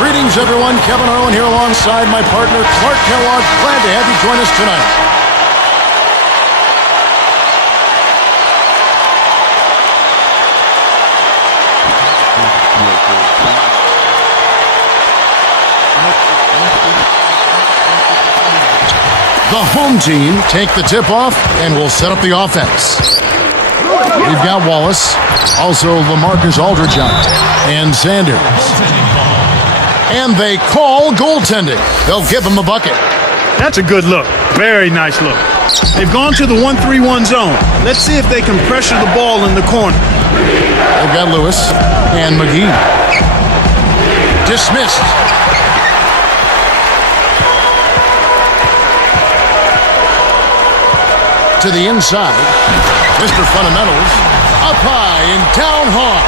Greetings, everyone. Kevin Harlan here alongside my partner, Clark Kellogg. Glad to have you join us tonight. The home team take the tip-off and will set up the offense. We've got Wallace, also LaMarcus Aldridge out, and Sanders. And they call goaltending. They'll give him a bucket. That's a good look. Very nice look. They've gone to the 1-3-1 zone. Let's see if they can pressure the ball in the corner. They've got Lewis and McGee. Dismissed. To the inside. Mr. Fundamentals up high and down hard.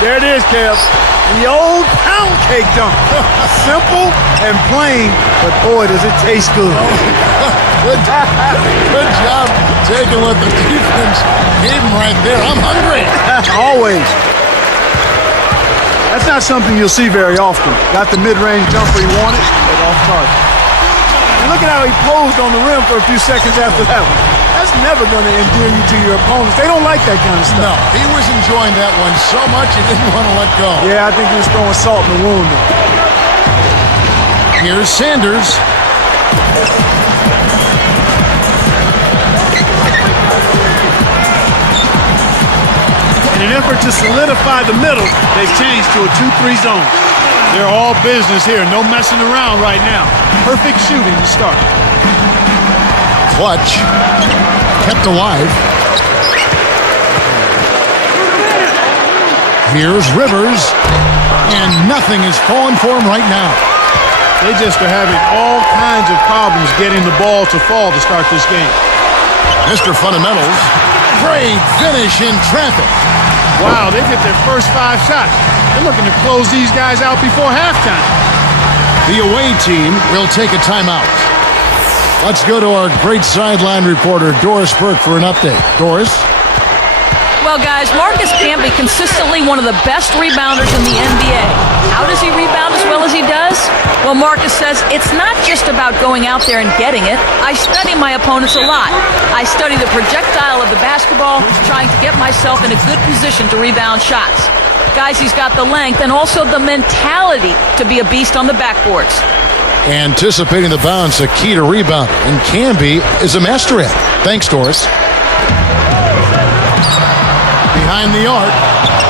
There it is, Kev. The old pound cake dunk. Simple and plain, but boy, does it taste good. Good job taking what the defense gave him right there. I'm hungry. Always. That's not something you'll see very often. Got the mid-range jumper he wanted, but off target. And look at how he posed on the rim for a few seconds after that one. That's never going to endear you to your opponents. They don't like that kind of stuff. No, he was enjoying that one so much he didn't want to let go. Yeah, I think he was throwing salt in the wound though. Here's Sanders. In an effort to solidify the middle, they've changed to a 2-3 zone. They're all business here. No messing around right now. Perfect shooting to start. Clutch. Kept alive. Here's Rivers. And nothing is falling for him right now. They just are having all kinds of problems getting the ball to fall to start this game. Mr. Fundamentals. Great finish in traffic. Wow, they get their first 5 shots. They're looking to close these guys out before halftime. The away team will take a timeout. Let's go to our great sideline reporter, Doris Burke, for an update. Doris? Well, guys, Marcus can't be consistently one of the best rebounders in the NBA. How does he rebound as well as he does? Well, Marcus says it's not just about going out there and getting it. I study my opponents a lot. I study the projectile of the basketball, trying to get myself in a good position to rebound shots. Guys, he's got the length and also the mentality to be a beast on the backboards. Anticipating the bounce, a key to rebound, and Camby is a master at. Thanks, Doris. Behind the arc.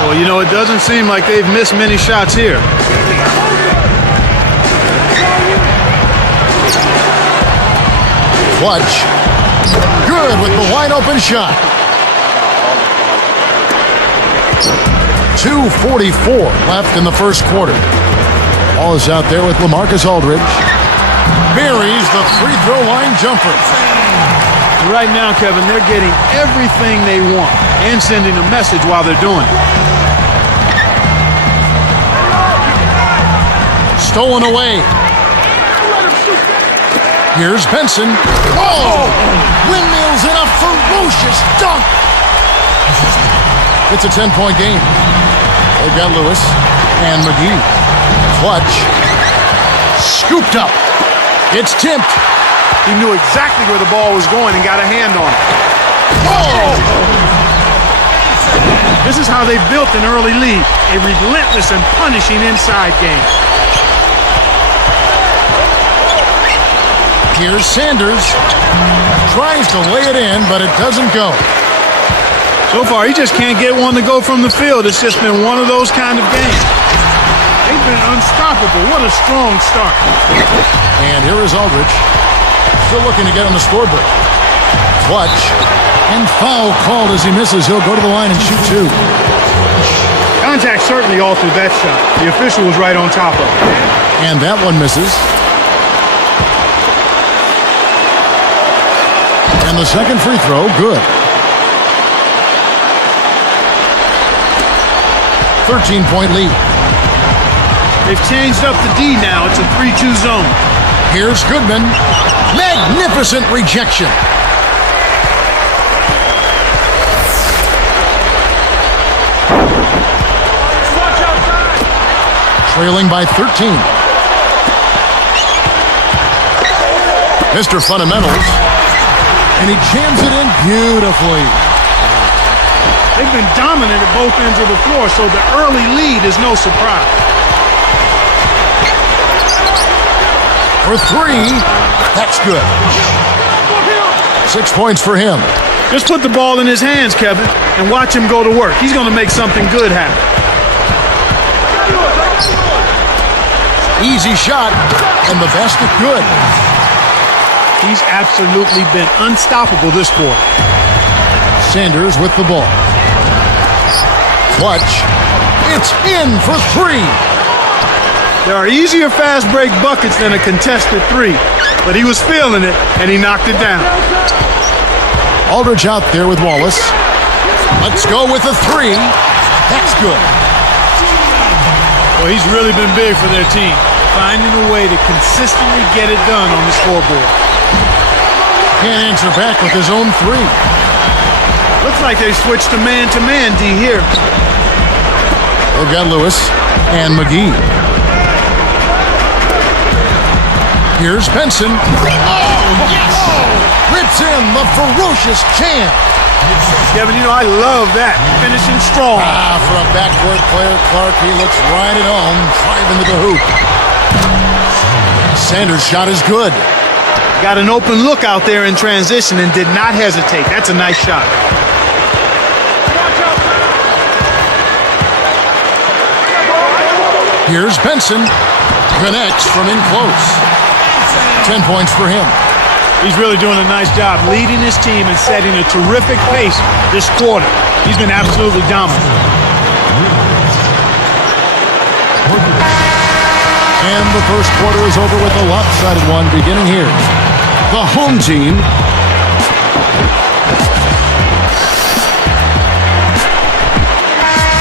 Well, you know, it doesn't seem like they've missed many shots here. Clutch. Good with the wide open shot. 2:44 left in the first quarter. Ball is out there with LaMarcus Aldridge. Buries the free throw line jumper. Right now, Kevin, they're getting everything they want and sending a message while they're doing it. Stolen away. Here's Benson. Oh! Windmills in a ferocious dunk. It's a 10-point game. They've got Lewis and McGee. Clutch. Scooped up. It's tipped. He knew exactly where the ball was going and got a hand on it. Oh! This is how they built an early lead. A relentless and punishing inside game. Here's Sanders. Tries to lay it in, but it doesn't go. So far, he just can't get one to go from the field. It's just been one of those kind of games. They've been unstoppable. What a strong start. And here is Aldridge. Still looking to get on the scoreboard. Clutch. And foul called as he misses. He'll go to the line and shoot 2. Contact certainly altered that shot. The official was right on top of it. And that one misses. And the second free throw, good. 13-point lead. They've changed up the D now. It's a 3-2 zone. Here's Goodman. Magnificent rejection. trailing by 13. Mr. Fundamentals, and he jams it in beautifully. They've been dominant at both ends of the floor, so the early lead is no surprise. For three, that's good. 6 points for him. Just put the ball in his hands, Kevin, and watch him go to work. He's going to make something good happen. Easy shot, and the basket good. He's absolutely been unstoppable this quarter. Sanders with the ball. Clutch. It's in for three. There are easier fast break buckets than a contested three, but he was feeling it, and he knocked it down. Aldridge out there with Wallace. Let's go with a three. That's good. Well, he's really been big for their team, finding a way to consistently get it done on the scoreboard. Can't answer back with his own three. Looks like they switched to man D here. They've got Lewis and McGee. Here's Benson. Oh, yes! Rips in the ferocious champ. Kevin, you know, I love that. Finishing strong. For a backcourt player, Clark, he looks right at home, driving to the hoop. Sanders' shot is good. Got an open look out there in transition and did not hesitate. That's a nice shot. Here's Benson. Connects from in close. 10 points for him. He's really doing a nice job leading his team and setting a terrific pace this quarter. He's been absolutely dominant. And the first quarter is over with a lopsided one beginning here. The home team.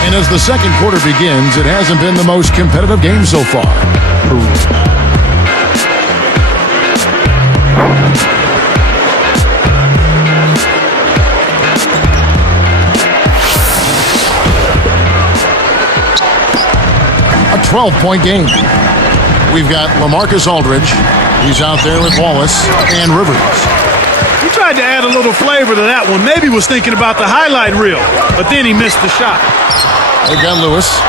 And as the second quarter begins, it hasn't been the most competitive game so far. A 12-point game. We've got LaMarcus Aldridge. He's out there with Wallace and Rivers. He tried to add a little flavor to that one. Maybe was thinking about the highlight reel, but then he missed the shot. They've got Lewis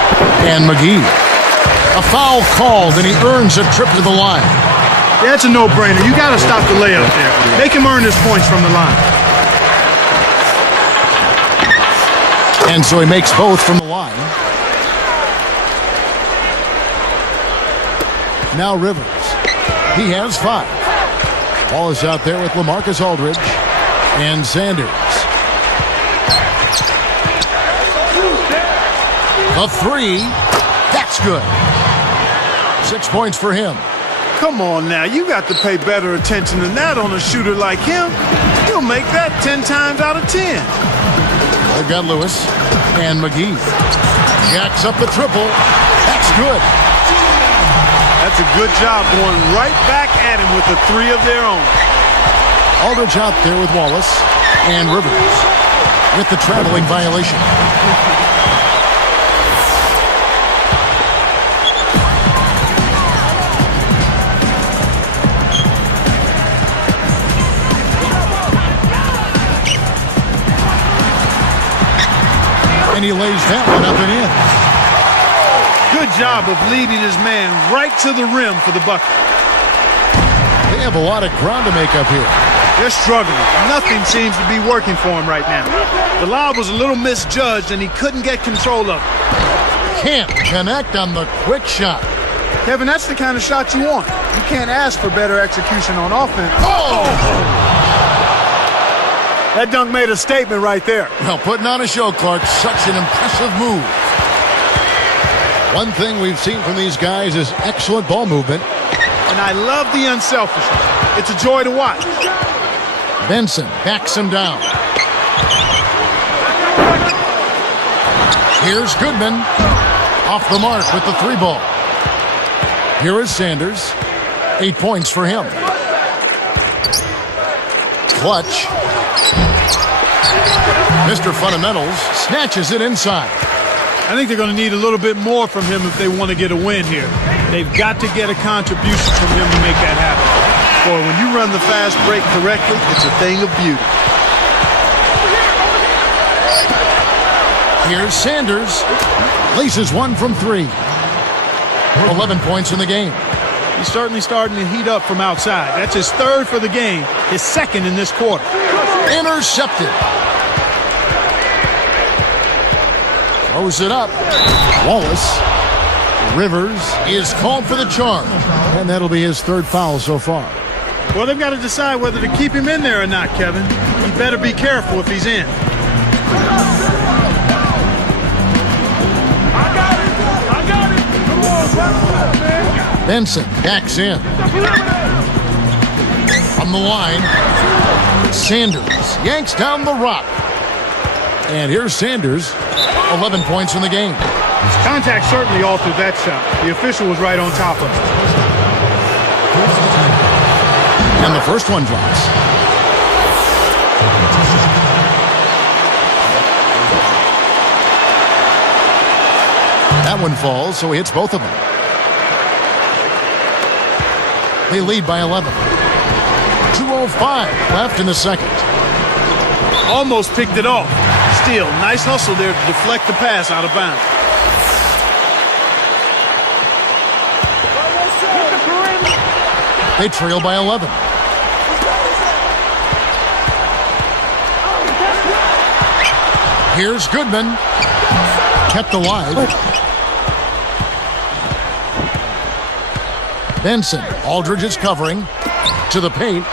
and McGee. A foul called, and he earns a trip to the line. Yeah, it's a no-brainer. You got to stop the layup there. Make him earn his points from the line. And so he makes both from the line. Now Rivers. He has 5. Wallace out there with LaMarcus Aldridge and Sanders. A three. That's good. 6 points for him. Come on now. You got to pay better attention than that on a shooter like him. He'll make that 10 times out of 10. They've got Lewis and McGee. Jacks up the triple. That's good. That's a good job going right back at him with the 3 of their own. Aldridge out there with Wallace and Rivers with the traveling violation. And he lays that one up and in. Good job of leading his man right to the rim for the bucket. They have a lot of ground to make up here. They're struggling. Nothing seems to be working for him right now. The lob was a little misjudged, and he couldn't get control of it. Can't connect on the quick shot. Kevin, that's the kind of shot you want. You can't ask for better execution on offense. Oh! That dunk made a statement right there. Well, putting on a show, Clark. Such an impressive move. One thing we've seen from these guys is excellent ball movement. And I love the unselfishness. It's a joy to watch. Benson backs him down. Here's Goodman. Off the mark with the 3 ball. Here is Sanders. 8 points for him. Clutch. Mr. Fundamentals snatches it inside. I think they're going to need a little bit more from him if they want to get a win here. They've got to get a contribution from him to make that happen. Boy, when you run the fast break correctly, it's a thing of beauty. Here's Sanders. Laces one from 3. 11 points in the game. He's certainly starting to heat up from outside. That's his 3rd for the game, his 2nd in this quarter. Intercepted. Throws it up. Wallace. Rivers is called for the charge. And that'll be his 3rd foul so far. Well, they've got to decide whether to keep him in there or not, Kevin. He better be careful if he's in. I got it. Come on, man. Benson backs in. From the line, Sanders yanks down the rock. And here's Sanders, 11 points in the game. Contact certainly altered that shot. The official was right on top of it. And the first one drops. That one falls, so he hits both of them. They lead by 11. 2:05 left in the second. Almost picked it off. Still, nice hustle there to deflect the pass out of bounds. They trail by 11. Here's Goodman. Kept alive. Benson. Aldridge is covering. To the paint.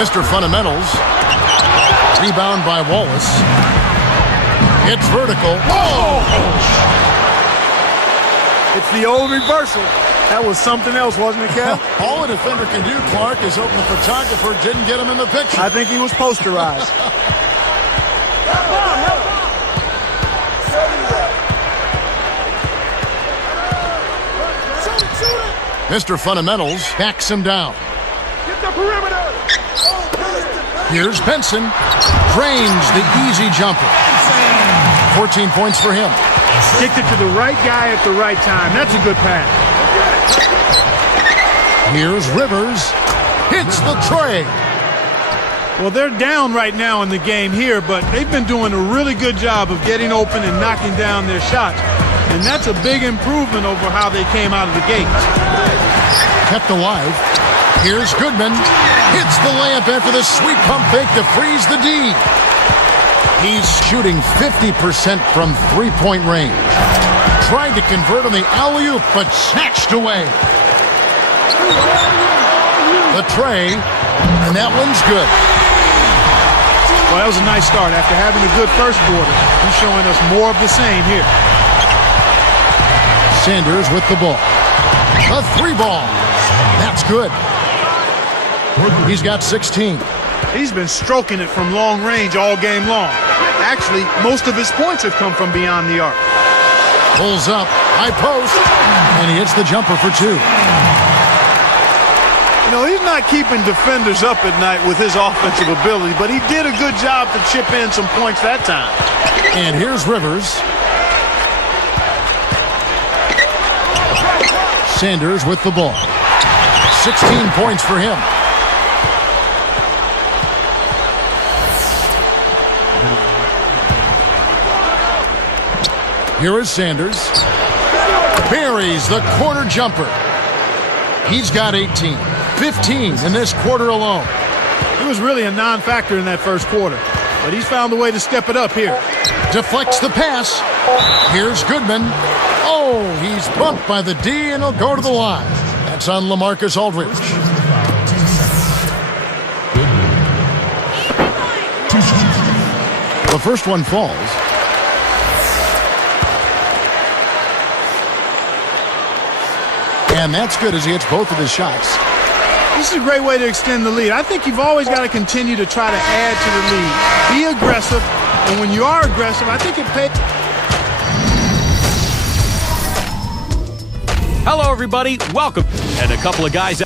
Mr. Fundamentals. Rebound by Wallace. It's vertical. Oh! It's the old reversal. That was something else, wasn't it, Kev? All a defender can do, Clark, is hope the photographer didn't get him in the picture. I think he was posterized. Mr. Fundamentals backs him down. Get the perimeter. Here's Benson. Drains the easy jumper. 14 points for him. Kicked it to the right guy at the right time. That's a good pass. Here's Rivers. Hits the tray. Well, they're down right now in the game here, but they've been doing a really good job of getting open and knocking down their shots. And that's a big improvement over how they came out of the gate. Kept alive. Here's Goodman. Hits the layup after the sweet pump fake to freeze the D. He's shooting 50% from three-point range. Tried to convert on the alley-oop, but snatched away. The tray, and that one's good. Well, that was a nice start. After having a good first quarter, he's showing us more of the same here. Sanders with the ball. A 3-ball. That's good. He's got 16. He's been stroking it from long range all game long. Actually, most of his points have come from beyond the arc. Pulls up, high post, and he hits the jumper for 2. You know, he's not keeping defenders up at night with his offensive ability, but he did a good job to chip in some points that time. And here's Rivers. Sanders with the ball. 16 points for him. Here is Sanders. Buries the corner jumper. He's got 18. 15 in this quarter alone. He was really a non-factor in that first quarter, but he's found a way to step it up here. Deflects the pass. Here's Goodman. Oh, he's bumped by the D, and he'll go to the line. That's on LaMarcus Aldridge. The first one falls. And that's good as he hits both of his shots. This is a great way to extend the lead. I think you've always got to continue to try to add to the lead. Be aggressive, and when you are aggressive, I think it pays. Hello, everybody. Welcome. And a couple of guys.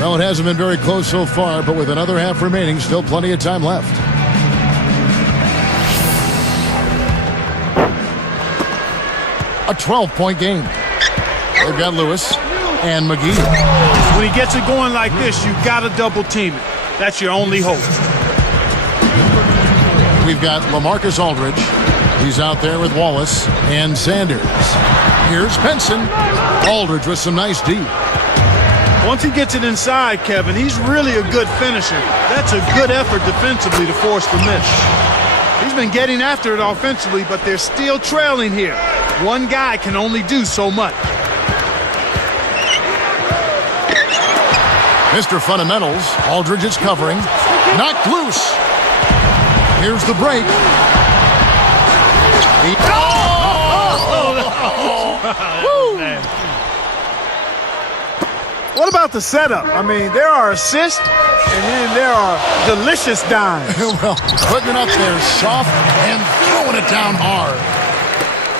Well, it hasn't been very close so far, but with another half remaining, still plenty of time left. A 12-point game. They've got Lewis and McGee. When he gets it going like this, you got to double team it. That's your only hope. We've got LaMarcus Aldridge. He's out there with Wallace and Sanders. Here's Benson. Aldridge with some nice D. Once he gets it inside, Kevin, he's really a good finisher. That's a good effort defensively to force the miss. He's been getting after it offensively, but they're still trailing here. One guy can only do so much. Mr. Fundamentals, Aldridge is covering. Knocked loose. Here's the break. What about the setup? I mean, there are assists, and then there are delicious dimes. Well, putting it up there soft and throwing it down hard.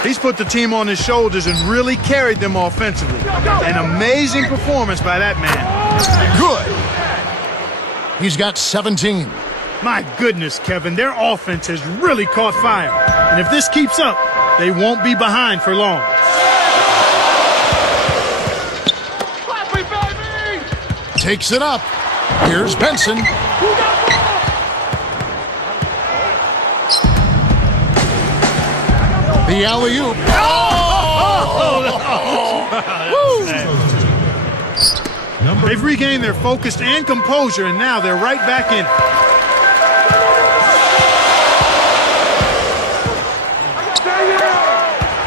He's put the team on his shoulders and really carried them offensively. An amazing performance by that man. Good. He's got 17. My goodness, Kevin, their offense has really caught fire. And if this keeps up, they won't be behind for long. Takes it up. Here's Benson. The alley-oop. They've regained their focus and composure, and now they're right back in.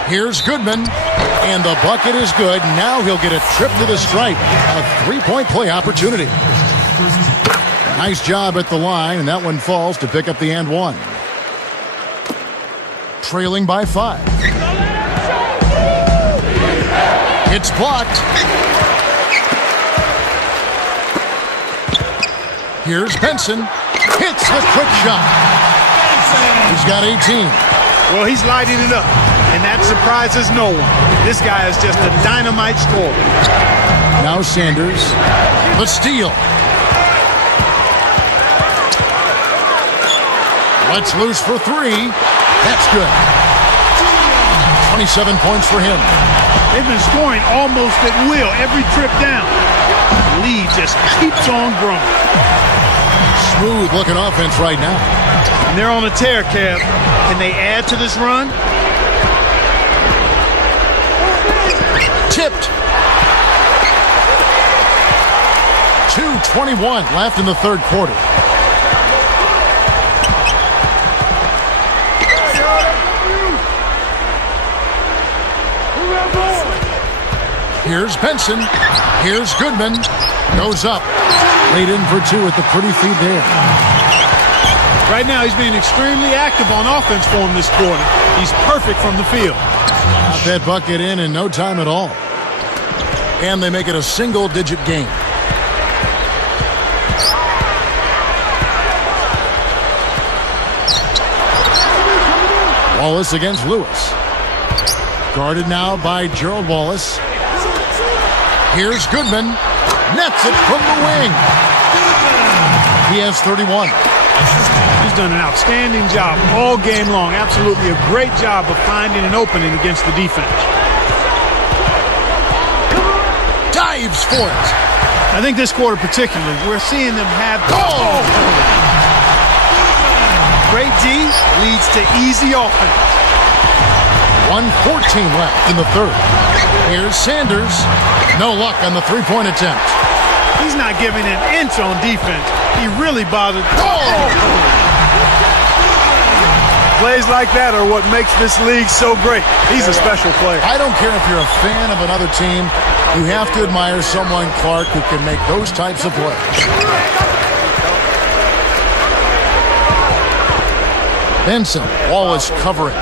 Here's Goodman, and the bucket is good. Now he'll get a trip to the stripe. A three-point play opportunity. Nice job at the line, and that one falls to pick up the and one. Trailing by 5. It's blocked. Here's Benson. Hits the quick shot. He's got 18. Well, he's lighting it up, and that surprises no one. This guy is just a dynamite scorer. Now Sanders. The steal. Lets loose for 3. That's good. 27 points for him. They've been scoring almost at will every trip down. The lead just keeps on growing. Smooth looking offense right now. And they're on a tear, Kev. Can they add to this run? Tipped. 2:21 left in the third quarter. Here's Benson. Here's Goodman. Goes up. Laid in for 2 with the pretty feed there. Right now, he's being extremely active on offense for him this quarter. He's perfect from the field. Got that bucket in no time at all. And they make it a single-digit game. Wallace against Lewis. Guarded now by Gerald Wallace. Here's Goodman. Nets it from the wing. He has 31. He's done an outstanding job all game long. Absolutely a great job of finding an opening against the defense. Dives for it. I think this quarter particularly, we're seeing them have... Great D leads to easy offense. 1:14 left in the third. Here's Sanders. No luck on the three-point attempt. He's not giving an inch on defense. He really bothered. Plays like that are what makes this league so great. He's a special player. I don't care if you're a fan of another team. You have to admire someone, Clark, who can make those types of plays. Benson, Wallace covering.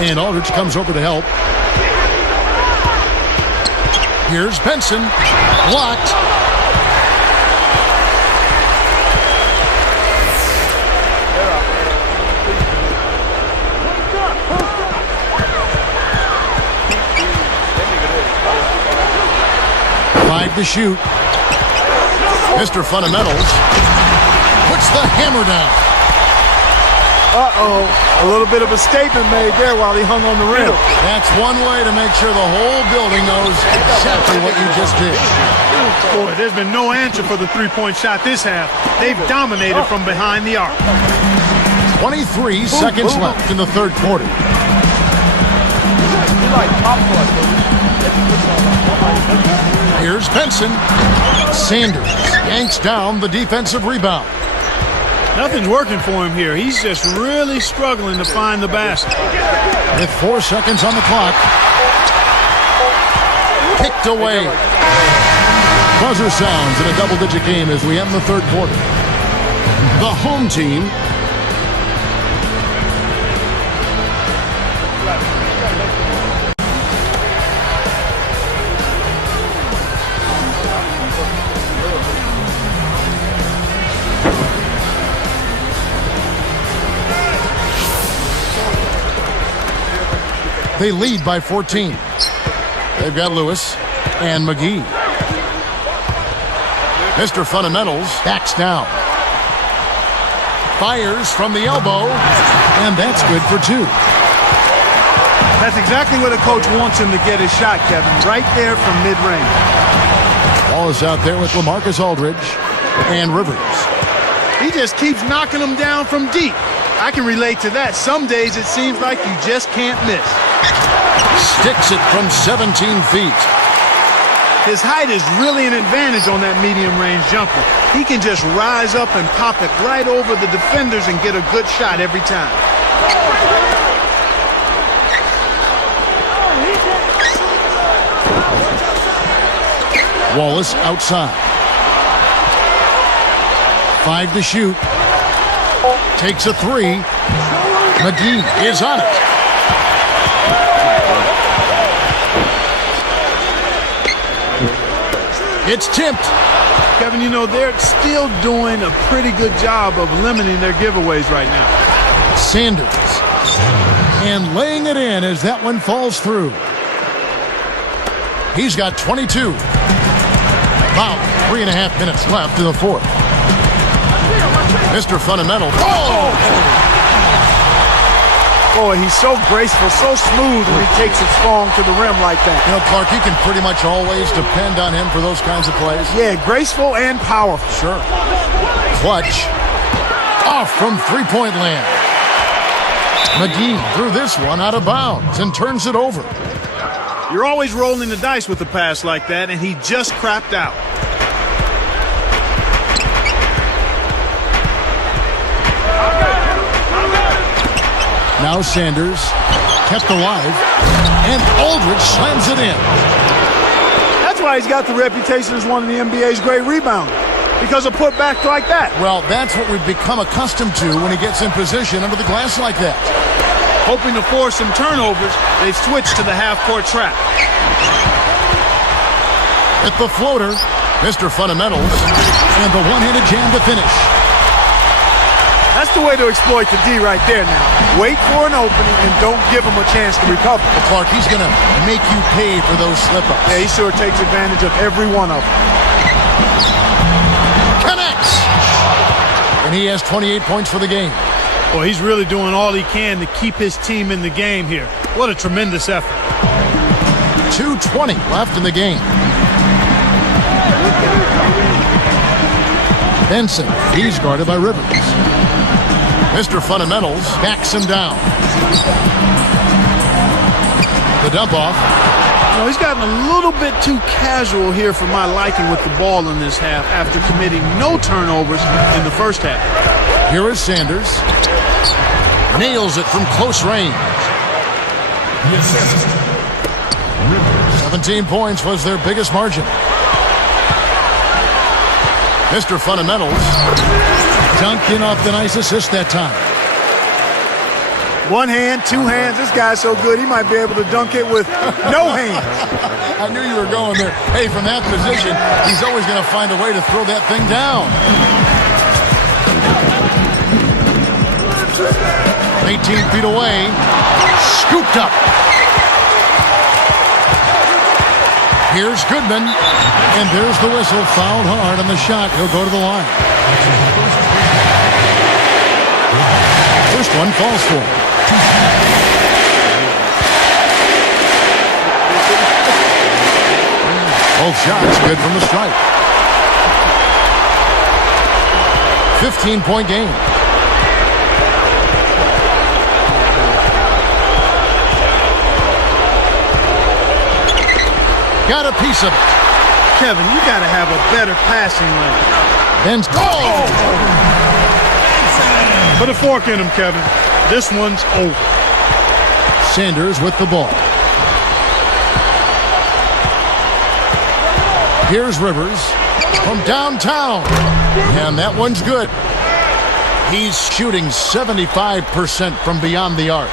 And Aldridge comes over to help. Here's Benson. Blocked. Five to shoot. Mr. Fundamentals puts the hammer down. Uh-oh. A little bit of a statement made there while he hung on the rim. That's one way to make sure the whole building knows exactly what you just did. Boy, there's been no answer for the three-point shot this half. They've dominated from behind the arc. 23 seconds left in the third quarter. Here's Benson. Sanders yanks down the defensive rebound. Nothing's working for him here. He's just really struggling to find the basket. With 4 seconds on the clock. Kicked away. Buzzer sounds in a double-digit game as we end the third quarter. The home team they lead by 14. They've got Lewis and McGee. Mr. Fundamentals backs down. Fires from the elbow, and that's good for 2. That's exactly what a coach wants him to get his shot, Kevin. Right there from mid-range. Wallace out there with LaMarcus Aldridge and Rivers. He just keeps knocking them down from deep. I can relate to that. Some days it seems like you just can't miss. Sticks it from 17 feet. His height is really an advantage on that medium-range jumper. He can just rise up and pop it right over the defenders and get a good shot every time. Wallace outside. 5 to shoot. Takes a 3. McGee is on it. It's tipped. Kevin, you know, they're still doing a pretty good job of limiting their giveaways right now. Sanders. And laying it in as that one falls through. He's got 22. About 3.5 minutes left in the fourth. Mr. Fundamental. Oh! Boy, he's so graceful, so smooth when he takes it strong to the rim like that. You know, Clark, you can pretty much always depend on him for those kinds of plays. Yeah, graceful and powerful. Sure. Clutch. Off from three-point land. McGee threw this one out of bounds and turns it over. You're always rolling the dice with a pass like that, and he just crapped out. Now Sanders kept alive, and Aldridge slams it in. That's why he's got the reputation as one of the NBA's great rebounders, because of putbacks like that. Well, that's what we've become accustomed to when he gets in position under the glass like that. Hoping to force some turnovers, they've switched to the half-court trap. At the floater, Mr. Fundamentals, and the one-handed jam to finish. That's the way to exploit the D right there now. Wait for an opening and don't give him a chance to recover. But Clark, he's going to make you pay for those slip-ups. Yeah, he sure takes advantage of every one of them. Connects! And he has 28 points for the game. Well, he's really doing all he can to keep his team in the game here. What a tremendous effort. 2:20 left in the game. Benson, he's guarded by Rivers. Mr. Fundamentals backs him down. The dump off. You know, he's gotten a little bit too casual here for my liking with the ball in this half after committing no turnovers in the first half. Here is Sanders. Nails it from close range. 17 points was their biggest margin. Mr. Fundamentals dunked in off the nice assist that time. One hand, two hands. This guy's so good, he might be able to dunk it with no hands. I knew you were going there. Hey, from that position, he's always going to find a way to throw that thing down. 18 feet away. Scooped up. Here's Goodman, and there's the whistle. Fouled hard on the shot. He'll go to the line. First one falls for him. Both shots good from the strike. 15-point game. Got a piece of it. Kevin, you got to have a better passing lane. Ben's Put a fork in him, Kevin. This one's over. Sanders with the ball. Here's Rivers from downtown. And that one's good. He's shooting 75% from beyond the arc.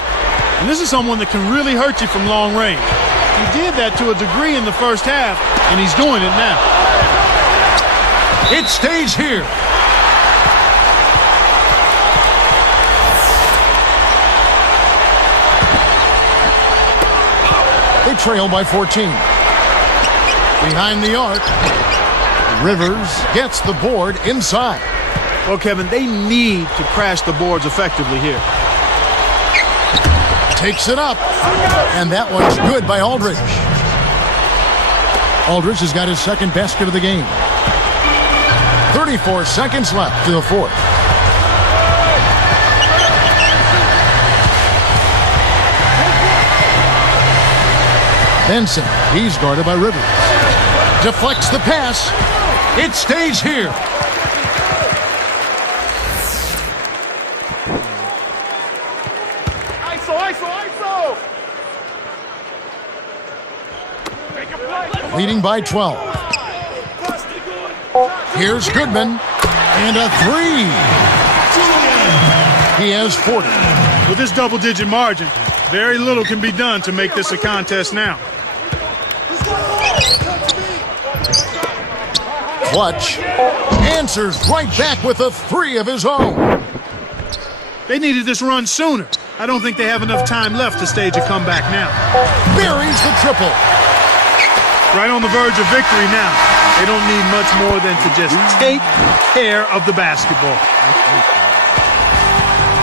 And this is someone that can really hurt you from long range. He did that to a degree in the first half, and he's doing it now. It stays here. They trail by 14. Behind the arc, Rivers gets the board inside. Well, Kevin, they need to crash the boards effectively here. Takes it up, and that one's good by Aldridge. Aldridge has got his second basket of the game. 34 seconds left to the fourth. Benson, he's guarded by Rivers. Deflects the pass. It stays here. Leading by 12. Here's Goodman. And a three. He has 40. With this double-digit margin, very little can be done to make this a contest now. Clutch answers right back with a three of his own. They needed this run sooner. I don't think they have enough time left to stage a comeback now. Buries the triple. Right on the verge of victory now. They don't need much more than to just take care of the basketball.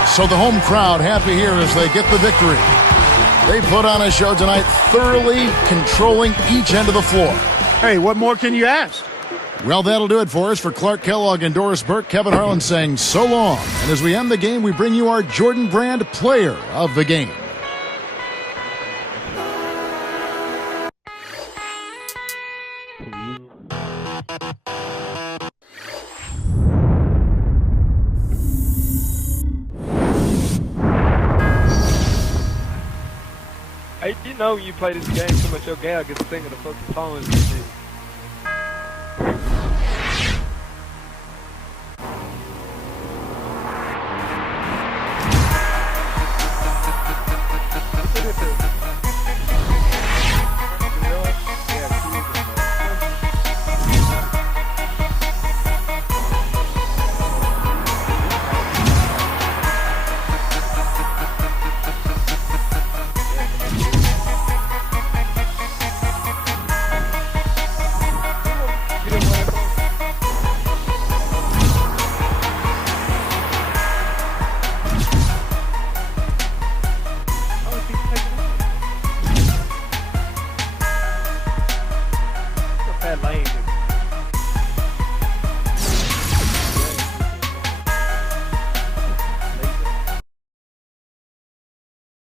So the home crowd happy here as they get the victory. They put on a show tonight, thoroughly controlling each end of the floor. Hey, what more can you ask? Well, that'll do it for us. For Clark Kellogg and Doris Burke, Kevin Harlan saying so long. And as we end the game, we bring you our Jordan Brand Player of the Game. Hey, you know when you play this game so much, your gal gets thinking of fucking phones and shit.